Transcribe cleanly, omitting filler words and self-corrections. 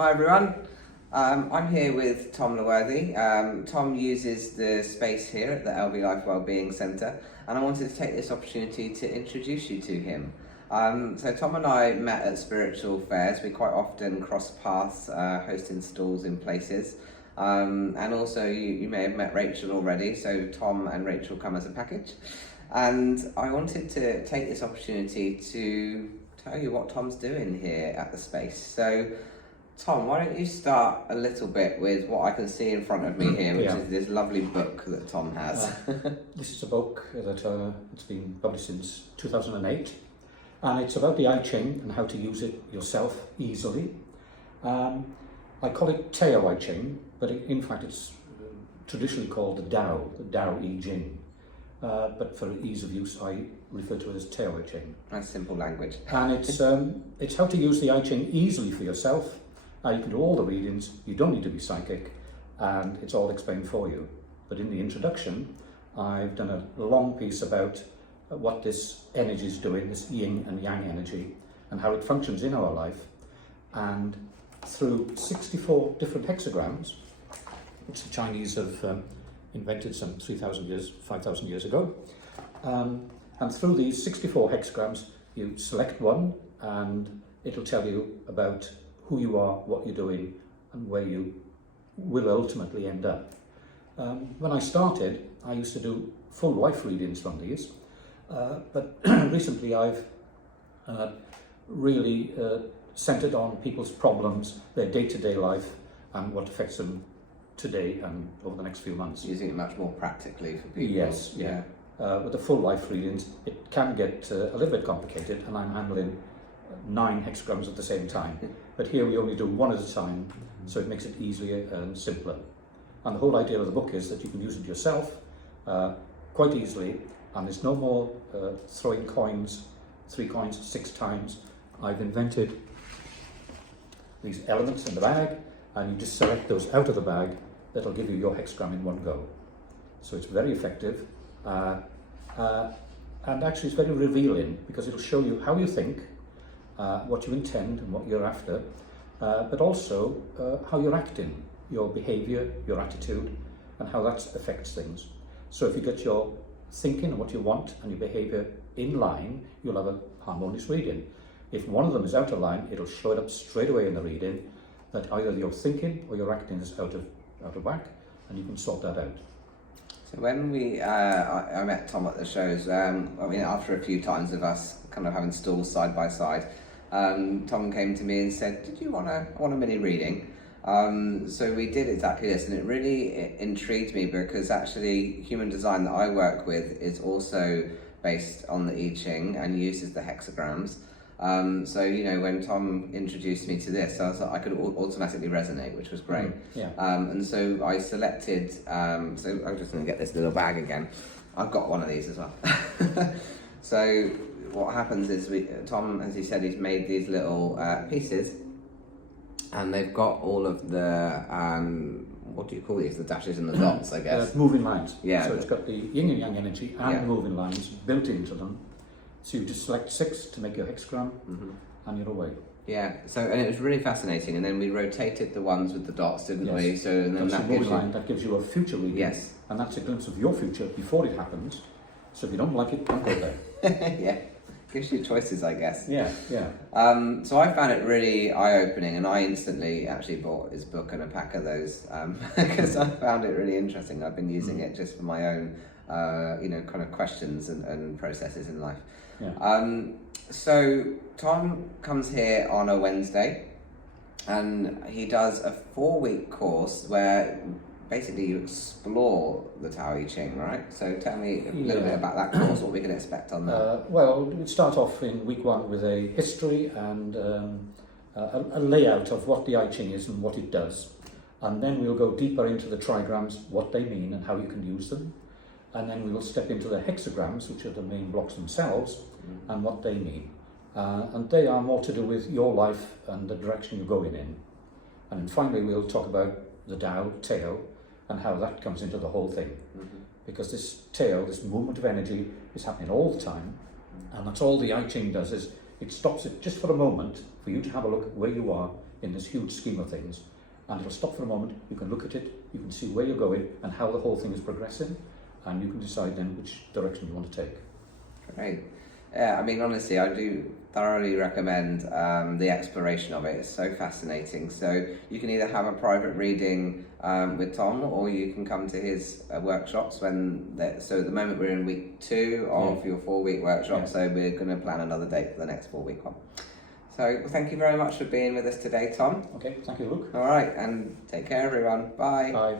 Hi everyone, I'm here with Tom Leworthy. Tom uses the space here at the LV Life Wellbeing Centre, and I wanted to take this opportunity to introduce you to him. So Tom and I met at spiritual fairs. We quite often cross paths hosting stalls in places, and also you may have met Rachel already, so Tom and Rachel come as a package. And I wanted to take this opportunity to tell you what Tom's doing here at the space. So Tom, why don't you start a little bit with what I can see in front of me here, which is this lovely book that Tom has. This is a book that it's been published since 2008, and it's about the I Ching and how to use it yourself easily. I call it Tao I Ching, but in fact it's traditionally called the Tao I Ching. But for ease of use, I refer to it as Tao I Ching. That's simple language. And it's how to use the I Ching easily for yourself. You can do all the readings, you don't need to be psychic, and it's all explained for you. But in the introduction, I've done a long piece about what this energy is doing, this yin and yang energy, and how it functions in our life. And through 64 different hexagrams, which the Chinese have invented some 3,000 years, 5,000 years ago, and through these 64 hexagrams, you select one, and it'll tell you about who you are, what you're doing, and where you will ultimately end up. When I started, I used to do full life readings from these, but recently I've really centered on people's problems, their day-to-day life, and what affects them today and over the next few months. Using it much more practically for people. Yes, yeah. With the full life readings, it can get a little bit complicated, and I'm handling 9 hexagrams at the same time. But here we only do one at a time, so it makes it easier and simpler. And the whole idea of the book is that you can use it yourself quite easily, and there's no more throwing coins, 3 coins 6 times. I've invented these elements in the bag, and you just select those out of the bag. That'll give you your hexagram in one go. So it's very effective, and actually it's very revealing, because it'll show you how you think, what you intend and what you're after, but also how you're acting, your behaviour, your attitude, and how that affects things. So if you get your thinking and what you want and your behaviour in line, you'll have a harmonious reading. If one of them is out of line, it'll show it up straight away in the reading that either your thinking or your acting is out of whack, and you can sort that out. So when I met Tom at the shows, after a few times of us kind of having stalls side by side, Tom came to me and said, "Did you want a mini reading?" So we did exactly this, and it really intrigued me, because actually human design that I work with is also based on the I Ching and uses the hexagrams. So when Tom introduced me to this, I could automatically resonate, which was great. Yeah. And so I selected. So I'm just going to get this little bag again. I've got one of these as well. So what happens is Tom, as he said, he's made these little pieces, and they've got all of the what do you call these? The dashes and the dots, I guess. Moving lines. Yeah. So it's got the yin and yang energy and moving lines built into them. So you just select 6 to make your hexagram, and you're away. Yeah. So and it was really fascinating, and then we rotated the ones with the dots, didn't we? So and then that gives line that gives you a future reading. Yes. And that's a glimpse of your future before it happens. So if you don't like it, don't go there. Yeah. Gives you choices, I guess. Yeah. So I found it really eye-opening, and I instantly actually bought his book and a pack of those because I found it really interesting. I've been using it just for my own, kind of questions and processes in life. Yeah. So Tom comes here on a Wednesday, and he does a 4-week course where basically you explore the Tao I Ching, right? So tell me a little bit about that course, what we can expect on that. Well, we start off in week 1 with a history and a layout of what the I Ching is and what it does. And then we'll go deeper into the trigrams, what they mean and how you can use them. And then we will step into the hexagrams, which are the main blocks themselves, and what they mean. And they are more to do with your life and the direction you're going in. And then finally we'll talk about the Tao, and how that comes into the whole thing. Because this Tao, this movement of energy, is happening all the time, and that's all the I Ching does, is It stops it just for a moment for you to have a look at where you are in this huge scheme of things, and it'll stop for a moment. You can look at it, you can see where you're going and how the whole thing is progressing, and you can decide then which direction you want to take. Great. Yeah, I mean, honestly, I do thoroughly recommend the exploration of it. It's so fascinating. So you can either have a private reading with Tom, or you can come to his workshops so at the moment we're in week 2 of your 4-week workshop, so we're going to plan another date for the next 4-week one. So thank you very much for being with us today, Tom. Okay, thank you, Luke. All right, and take care, everyone. Bye. Bye.